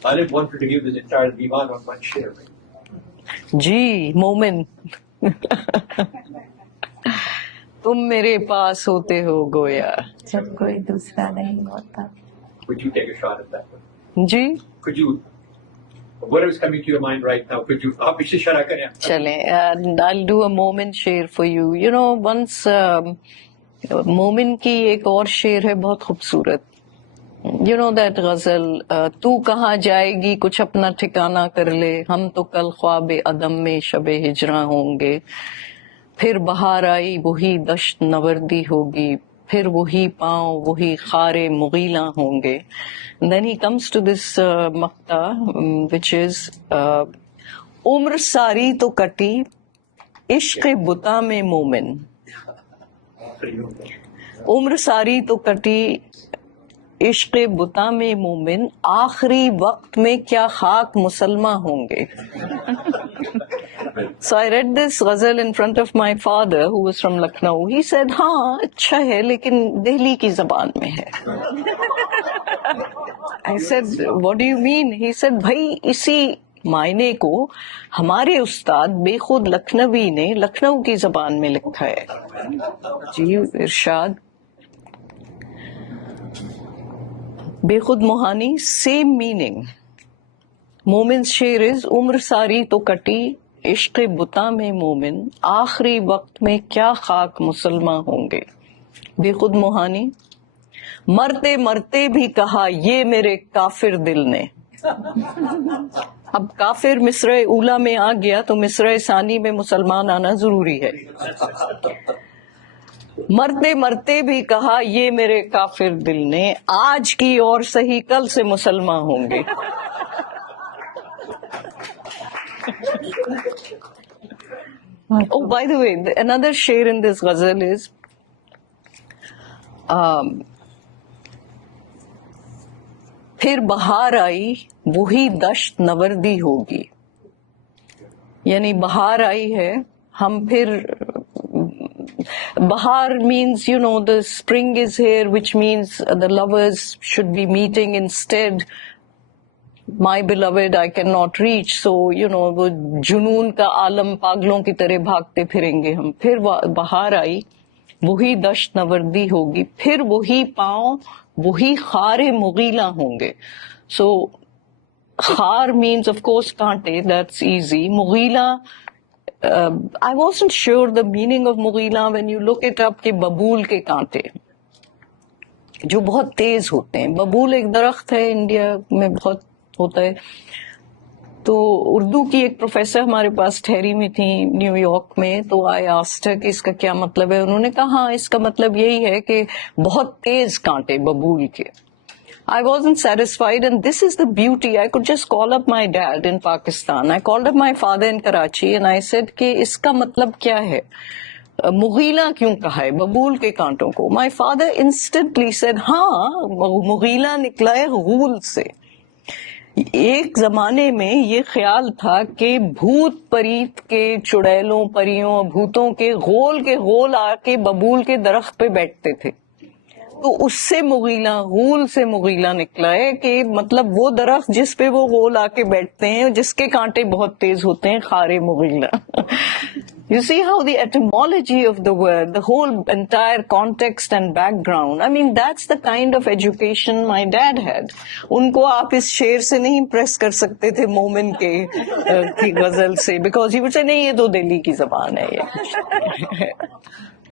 Talib wanted to give this entire divan on one share. جی مومن تم میرے پاس ہوتے ہو گویا جب کوئی دوسرا نہیں ہوتا. Would you take a shot at that one? G Could you, what is coming to your mind right now? Could you, آپ اسے شرح کریں. چلیں I'll do a مومن شعر for you. You know once مومن کی ایک اور شعر ہے بہت خوبصورت. You know that غزل تو کہاں جائے گی کچھ اپنا ٹھکانہ کر لے ہم تو کل خواب عدم میں شب ہجراں ہوں گے پھر بہار آئی وہی دشت نوردی ہوگی پھر وہی پاؤں وہی خار مغیلاں ہوں گے. Then he comes to this مقطع which is عمر ساری تو کٹی عشق بتا میں مومن. عمر ساری تو کٹی عشق بتا میں مومن آخری وقت میں کیا خاک مسلمہ ہوں گے. So I read this ghazal in front of my father who was from Lucknow. He said ہاں اچھا ہے لیکن دہلی کی زبان میں ہے. I said what do you mean? He said بھائی اسی معنی کو ہمارے استاد بے خود لکھنوی نے لکھنؤ کی زبان میں لکھا ہے. جی ارشاد بے خود موہانی سیم میننگ. مومن شعر از عمر ساری تو کٹی عشق بتا میں مومن آخری وقت میں کیا خاک مسلمہ ہوں گے. بے خود موہانی مرتے مرتے بھی کہا یہ میرے کافر دل نے. اب کافر مصرع اولا میں آ گیا تو مصرع ثانی میں مسلمان آنا ضروری ہے. مرتے مرتے بھی کہا یہ میرے کافر دل نے آج کی اور صحیح کل سے مسلمان ہوں گے. Oh, by the way, another share in this ghazal is پھر بہار آئی وہی دشت نوردی ہوگی. یعنی بہار آئی ہے ہم پھر Bahar means, you know, the spring is here, which means the lovers should be meeting instead. My beloved I cannot reach, so, you know, وہ جنون کا عالم پاگلوں کی طرح بھاگتے پھریں گے ہم. پھر بہار آئی وہی دشت نوردی ہوگی پھر وہی پاؤں وہی خار مغیلاں ہوں گے. So خار means of course کانٹے, that's easy. مغیلاں I wasn't sure the meaning of مغیلاں when you look it up کہ ببول کے کانٹے جو بہت تیز ہوتے ہیں. ببول ایک درخت ہے انڈیا میں بہت ہوتا ہے. تو اردو کی ایک پروفیسر ہمارے پاس ٹھہری ہوئی تھی نیو یارک میں, تو آئی آسکڈ ہر کہ اس کا کیا مطلب ہے. انہوں نے کہا ہاں اس کا مطلب یہی ہے کہ بہت تیز کانٹے ببول کے. I wasn't satisfied and this is the beauty. I could just call up my dad in Pakistan. I called up my father in Karachi and I said کہ اس کا مطلب کیا ہے, مغیلہ کیوں کہا ہے ببول کے کانٹوں کو. My father instantly said ہاں مغیلہ نکلا ہے غول سے. ایک زمانے میں یہ خیال تھا کہ بھوت پریت کے چڑیلوں پریوں بھوتوں کے غول آ کے ببول کے درخت پہ بیٹھتے تھے, تو اس سے مغیلہ غول سے مغیلہ نکلا ہے کہ مطلب وہ درخت جس پہ وہ غول آ کے بیٹھتے ہیں جس کے کانٹے بہت تیز ہوتے ہیں, خار مغیلہ. You see how the etymology of the word, the whole entire context and background, I mean that's the kind of education my dad had. ان کو آپ اس شعر سے نہیں پریس کر سکتے تھے مومن کی غزل سے, because he would say نہیں یہ تو دہلی کی زبان ہے یہ.